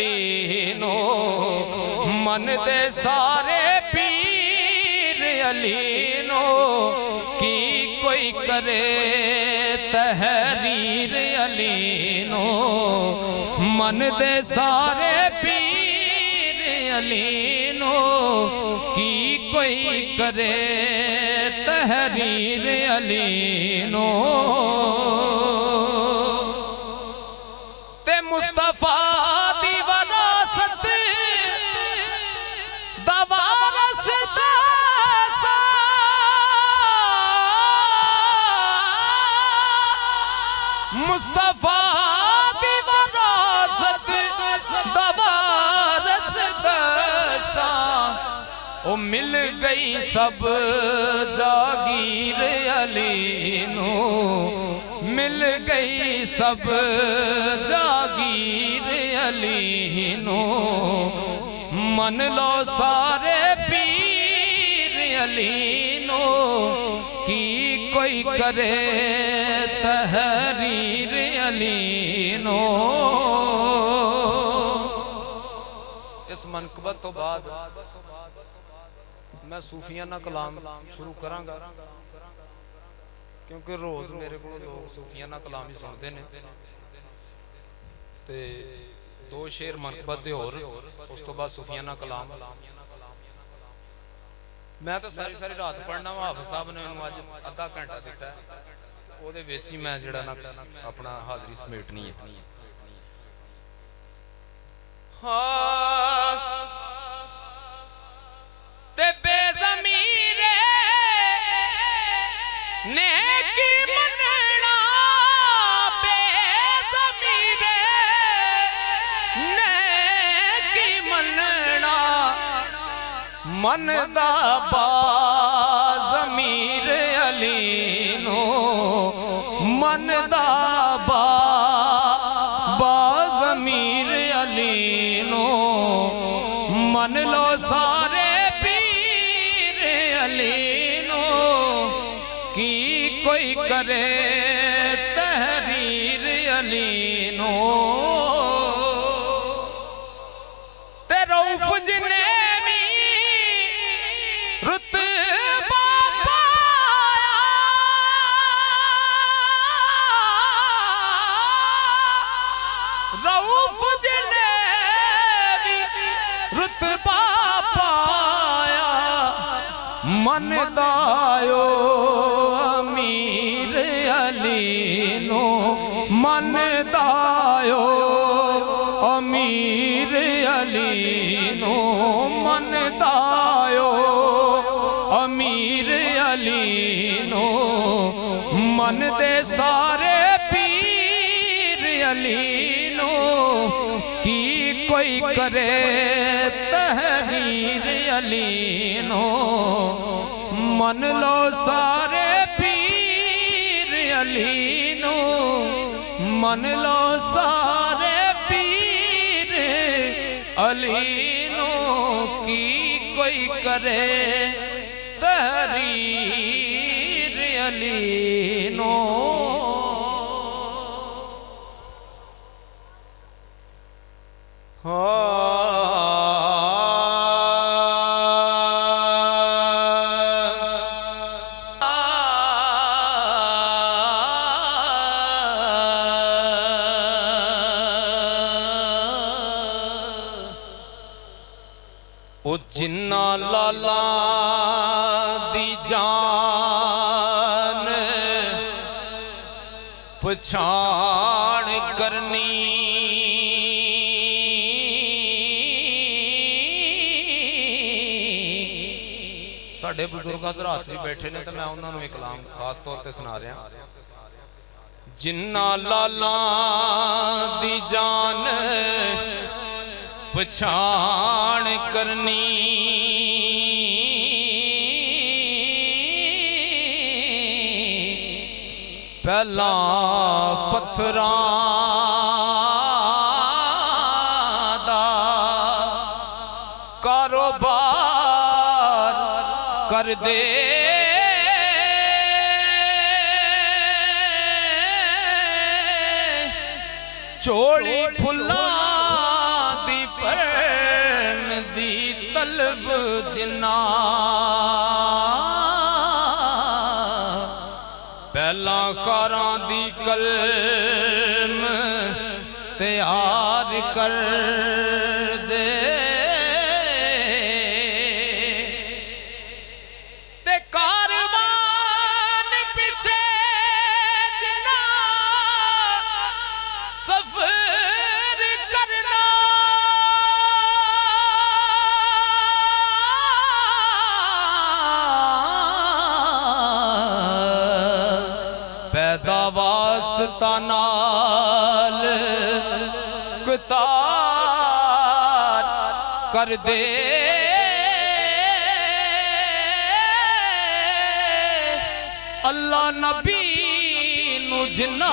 Ali no मन दे सारे पीर Ali no की कोई करे तहरीर अली नो मन दे सारे पीर अली नो की कोई करे तहरीर अली नो ते मुस्तफा दी वरासत दवारस दासा मुस्तफा दी वरासत दवारस दासा ओ मिल गई सब जागीर अली नो मिल गई सब जागीर अली नो मन लो सारे पीर अली नो की कोई करे तहरीर अली नो। इस मनकबत तो बाद मैं सूफियाना कलाम शुरू करांगा क्योंकि रोज मेरे को लोग सूफियाना कलाम ही सुनते ने ते दो शेर मनकबत दे और उस तो बाद सूफियाना कलाम मैं तो सारी सारी रात पढ़ना वा हाफिज साहब ने मैनूं अज अद्धा घंटा दिता है ओहदे विच ही मैं जिहड़ा ना अपना हाज़री समेटनी है। हाँ ते बेज़मीरे ने की मनना बेज़मीरे ने की मनना मन दा बाज़मीर अली नो मन दा बाज़मीर अली नो मन लो सारे पीर अली नो की कोई करे तहरीर अली नो ते रऊफ जिने भी रुतबा पाया रऊफ जिने भी रुतबा पाया मन दायो अमीर अली नो मन दायो अमीर अली नो मन दायो अमीर अली नो मन दे सारे पीर अली नो की कोई करे तहरीर अली नो मन लो सारे पीर अली नो मन लो सारे पीर अली नो की कोई करे तहरीर अली नो। ओ जिन्ना लाला दी जान पछाण करनी साढ़े बुजुर्ग हज़रात भी बैठे ने तो मैं उन्होंने एक कलाम खास तौर पर सुना रहा जिन्ना लाला दी जान पछाण करनी पहला पत्थरां दा कारोबार कर दे चोली फुल्ला दी जिन्ना पहला खारां दी कलम तैयार कर दे ते कारवान पीछे जिन्ना सफर करना पैदा वास्ता नाल कतार कर दे अल्लाह नबी नू जिन्ना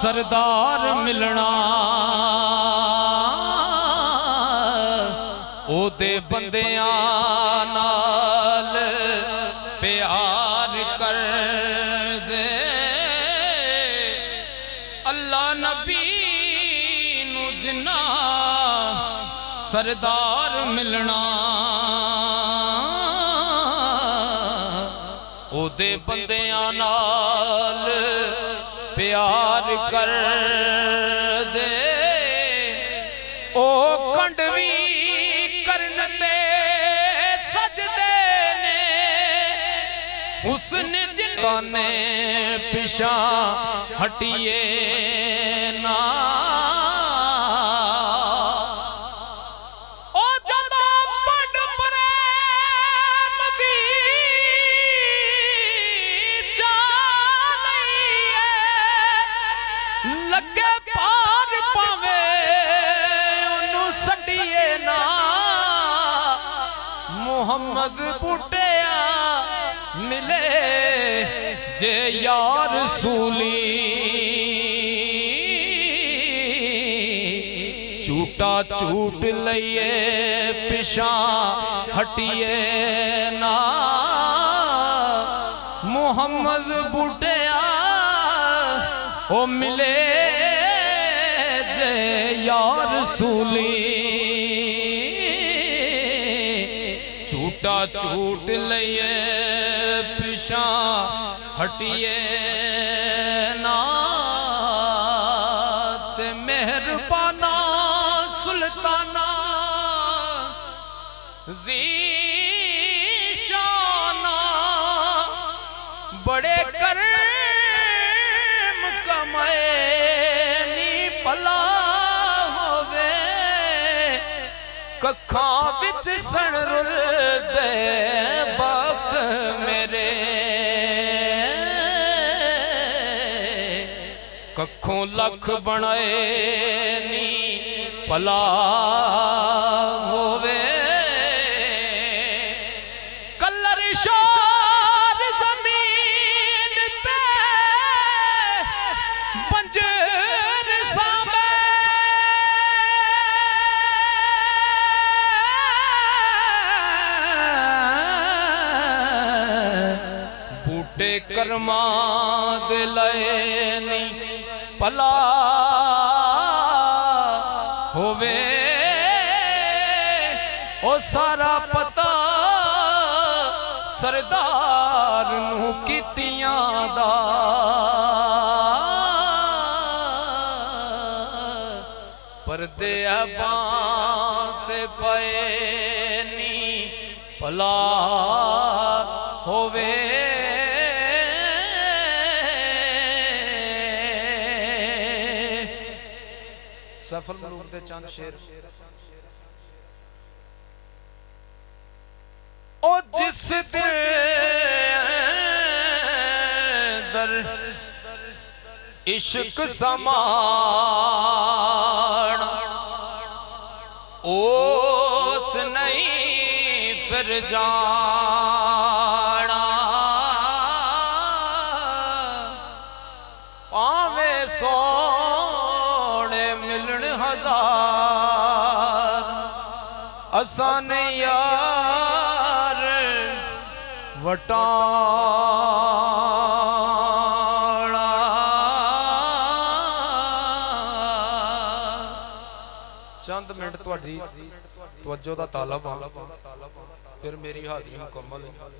सरदार मिलना ओदे बंदियां नाल प्यार कर दे अल्लाह नबी नू जिन्ना सरदार मिलना ओदे बंदियां नाल प्यार कर दे ओ कंडवी करन ते सजदे ने हुस्न जिंदा ने पिछा हटिए ना लगे पार पावे ओनू सटिए ना मुहम्मद बूटिया मिले जे यार रसूली झूठा झूठ लइए पिछा हटिए ना मुहम्मद बूटिया ओ मिले जे यार रसूली झूठा झूठ लइए पिछा हटिए ना ते मेहरबाना सुल्ताना ज़ीशाना बड़े कर कमाए भला होवे कखां विच सण रुल दे वक्त मेरे कखों लख बनाए नी भला होवे कलर शोर जमीन ते बंजर सामे बूटे कर्मा दे लए नी भला होवे ओ सारा पता सरदार नू कीतियां दा परदे बात पे नी भला होवे सफल मलूक दे चंद शेर ओ जिस दिल दर इश्क समान ओस नहीं फिर जाना पावे सोने मिलन हजार असान यार वटाना चंद मिनट तुहाडी तवज्जो दा तालब हाँ, फिर मेरी हाज़री मुकम्मल है।